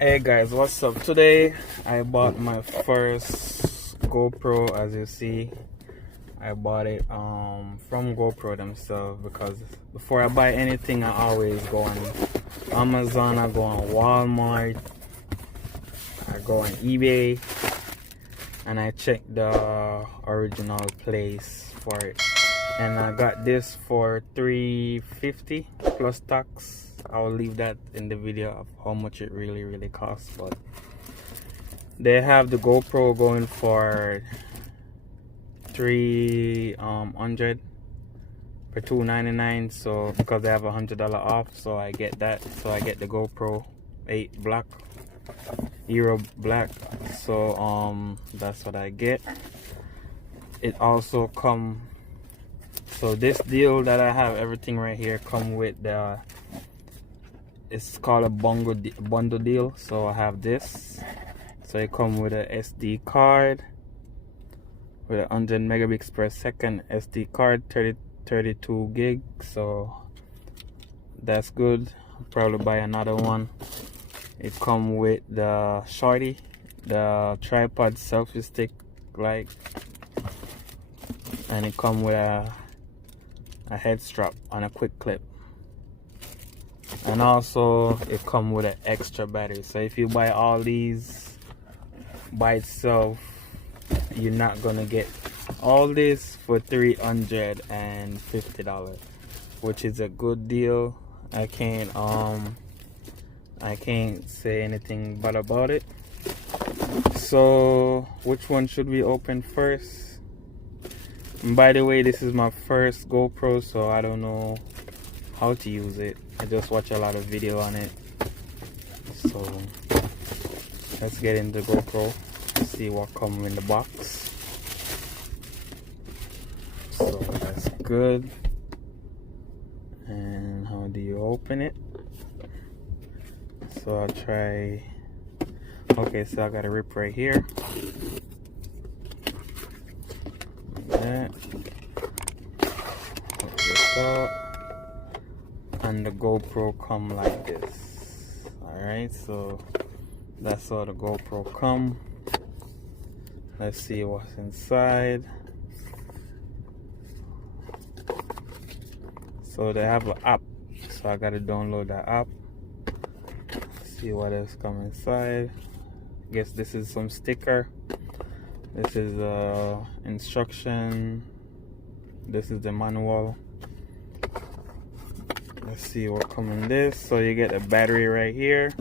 Hey guys, what's up? Today I bought my first GoPro. As you see, I bought it from GoPro themselves, because before I buy anything I always go on Amazon, I go on Walmart, I go on eBay, and I check the original place for it. And I got this for $350 plus tax. I'll leave that in the video of how much it really costs. But they have the GoPro going for $300 for $299. So because they have $100 off, so I get that. So I get the GoPro 8 black, Euro black. So that's what I get. It also come. So this deal that I have, everything right here come with the, it's called a bundle deal. So I have this. So it come with a SD card with 100 megabits per second SD card, 32 gig. So that's good. I'll probably buy another one. It come with the shorty, the tripod selfie stick, like, and it come with a head strap and a quick clip. And also it come with an extra battery. So if you buy all these by itself, you're not gonna get all this for $350, which is a good deal. I can't say anything bad about it. So which one should we open first? And by the way, this is my first GoPro, so I don't know how to use it. I just watch a lot of video on it. So let's get into GoPro, see what comes in the box. So that's good. And how do you open it? So I'll try. Okay, so I got a rip right here. Like that. Put this up. And the GoPro come like this. Alright, so that's how the GoPro come. Let's see what's inside. So they have an app, so I gotta download the app. See what else come inside. Guess this is some sticker. This is instruction. This is the manual. Let's see what comes in this. So you get a battery right here,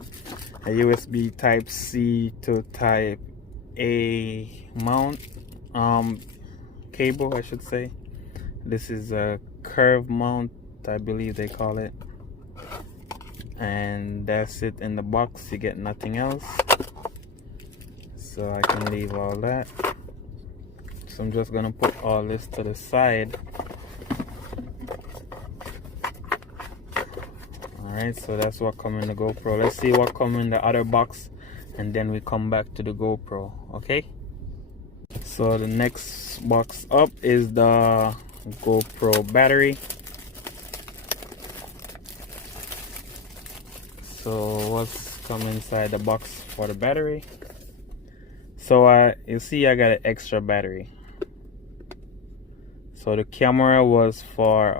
a USB type C to type A mount cable, I should say. This is a curve mount, I believe they call it. And that's it in the box. You get nothing else. So I can leave all that. So I'm just gonna put all this to the side. Alright, so that's what comes in the GoPro. Let's see what comes in the other box, and then we come back to the GoPro, okay? So the next box up is the GoPro battery. So what's come inside the box for the battery? So you see I got an extra battery. So the camera was for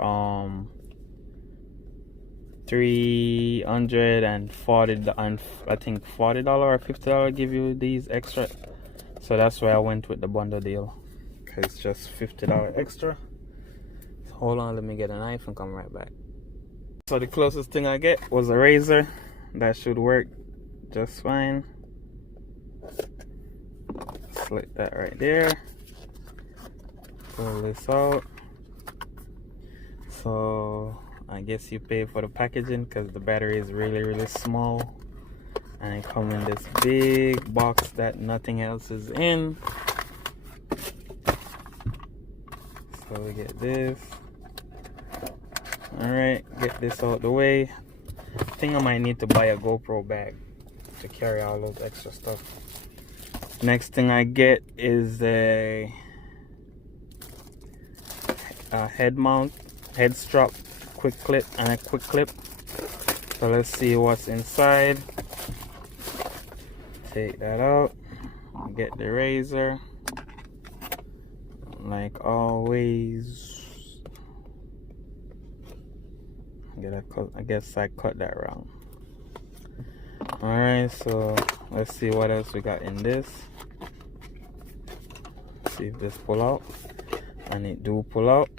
$340, and I think $40 or $50 give you these extra. So that's why I went with the bundle deal, because it's just $50 extra. So hold on, let me get a knife and come right back. So the closest thing I get was a razor. That should work just fine. Slit that right there. Pull this out. So I guess you pay for the packaging, because the battery is really small, and it comes in this big box that nothing else is in. So we get this. Alright, get this out the way. I think I might need to buy a GoPro bag to carry all those extra stuff. Next thing I get is a head mount, head strap, quick clip, and a quick clip. So let's see what's inside. take that out, get the razor, like always. I guess I cut that wrong. Alright, so let's see what else we got in this. See if this pull out, and it do pull out.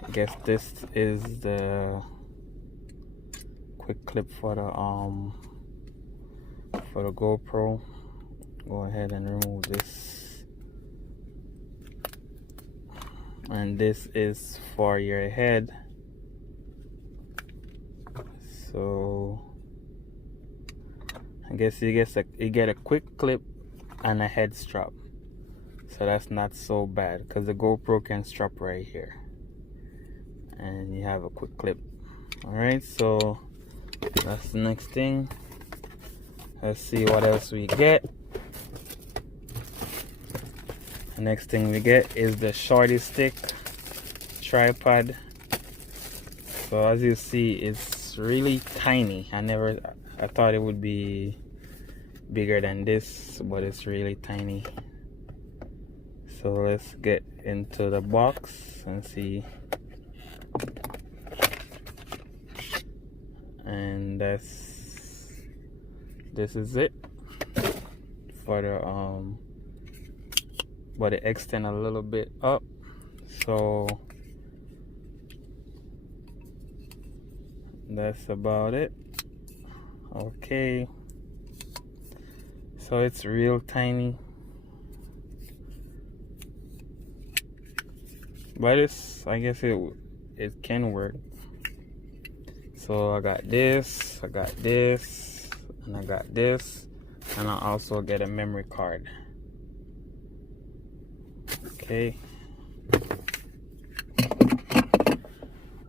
I guess this is the quick clip for the GoPro. Go ahead and remove this, and this is for your head. So I guess you get a quick clip and a head strap, so that's not so bad because the GoPro can strap right here, and you have a quick clip. Alright, so that's the next thing. Let's see what else we get. The next thing we get is the shorty stick tripod. So as you see, it's really tiny. I thought it would be bigger than this, but it's really tiny. So let's get into the box and see. And this is it for the but it extend a little bit up, so that's about it. Okay, so it's real tiny, but I guess it can work. So I got this, and I got this, and I also get a memory card. Okay.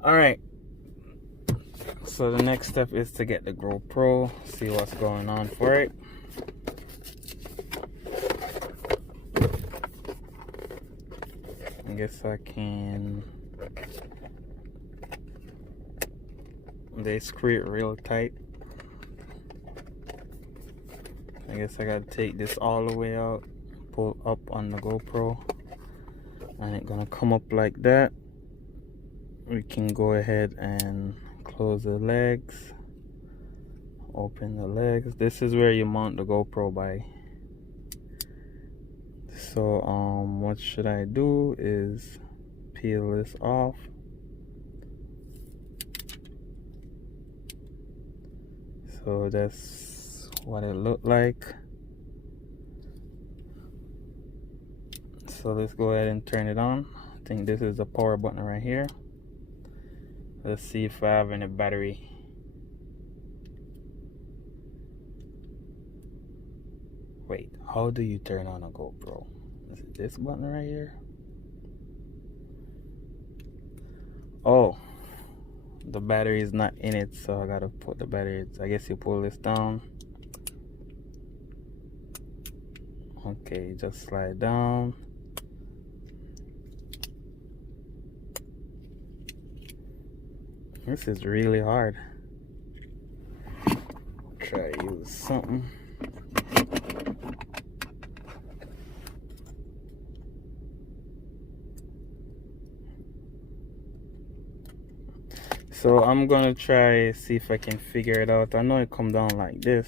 Alright. So the next step is to get the GoPro, see what's going on for it. I guess I can. They screw it real tight. I guess I gotta take this all the way out, pull up on the GoPro, and it's gonna come up like that. We can go ahead and close the legs, open the legs. This is where you mount the GoPro by. So what should I do is peel this off. So that's what it looked like. So let's go ahead and turn it on. I think this is the power button right here. Let's see if I have any battery. Wait, how do you turn on a GoPro? Is it this button right here? Oh, the battery is not in it, so I gotta put the battery. I guess you pull this down. Okay, just slide down. This is really hard. Try to use something. So I'm gonna try see if I can figure it out. I know it come down like this,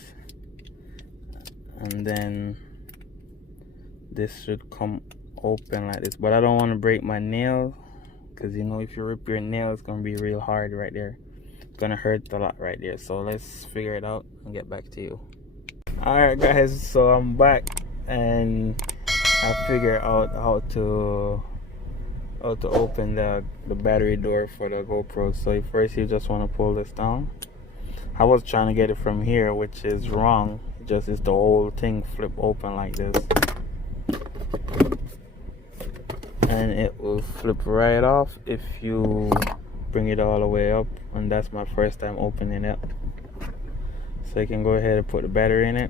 and then this should come open like this, but I don't want to break my nail, because you know, if you rip your nail, it's gonna be real hard right there. It's gonna hurt a lot right there. So let's figure it out and get back to you. Alright guys, so I'm back and I figured out how to open the battery door for the GoPro. So first you just want to pull this down. I was trying to get it from here, which is wrong. Just is the whole thing flip open like this, and it will flip right off if you bring it all the way up, and that's my first time opening it. So you can go ahead and put the battery in it.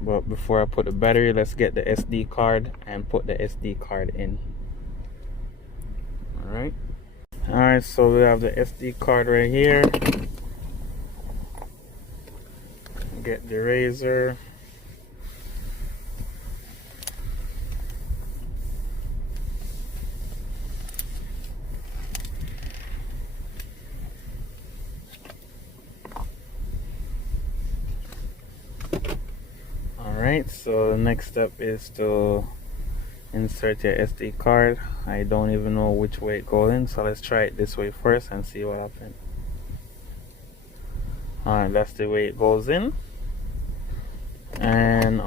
But before I put the battery, let's get the SD card and put the SD card in. Alright. Alright, so we have the SD card right here. Get the razor. Alright, so the next step is to insert your SD card. I don't even know which way it goes in, so let's try it this way first and see what happens. Alright, that's the way it goes in. And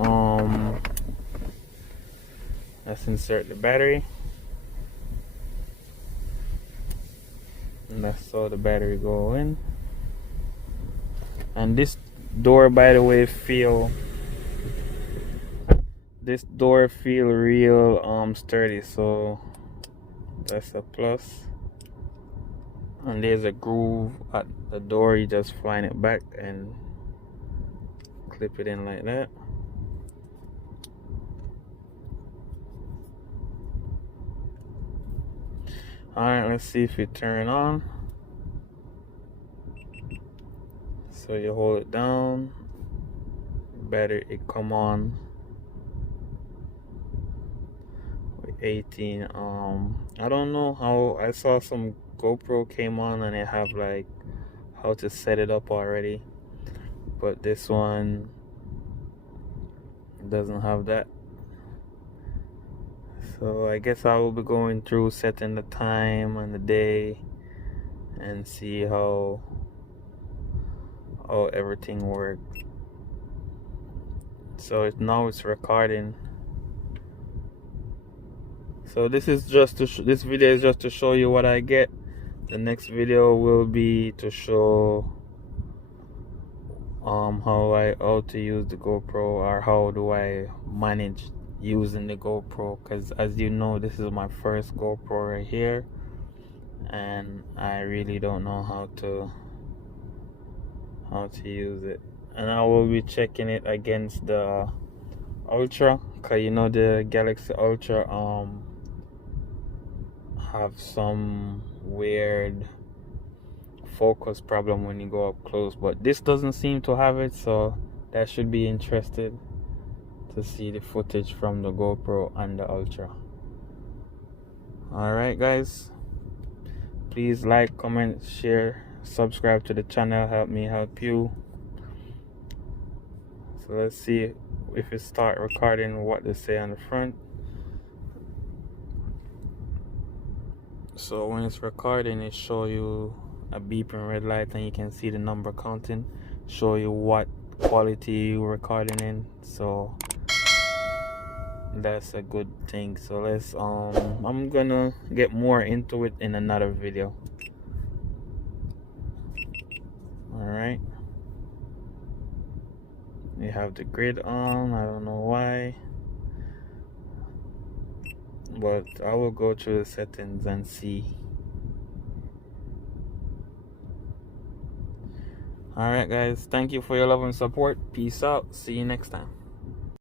let's insert the battery. And that's how the battery go in. And this door, by the way, this door feel real sturdy, so that's a plus. And there's a groove at the door. You just find it back and clip it in like that. Alright, let's see if it turn on. So you hold it down, battery it come on with 18. I don't know how, I saw some GoPro came on and they have like how to set it up already, but this one doesn't have that. So I guess I will be going through setting the time and the day and see how everything works. So now it's recording. So this is just to this video is just to show you what I get. The next video will be to show how to use the GoPro, or how do I manage using the GoPro, because as you know, this is my first GoPro right here and I really don't know how to use it. And I will be checking it against the Ultra, because you know the Galaxy Ultra have some weird focus problem when you go up close, but this doesn't seem to have it, so that should be interested to see the footage from the GoPro and the Ultra. Alright guys, please like, comment, share, subscribe to the channel, help me help you. So let's see if it start recording what they say on the front. So when it's recording, it show you a beeping red light and you can see the number counting, show you what quality you're recording in. So that's a good thing. So let's I'm gonna get more into it in another video. Alright, we have the grid on. I don't know why, but I will go through the settings and see. Alright guys, thank you for your love and support. Peace out. See you next time.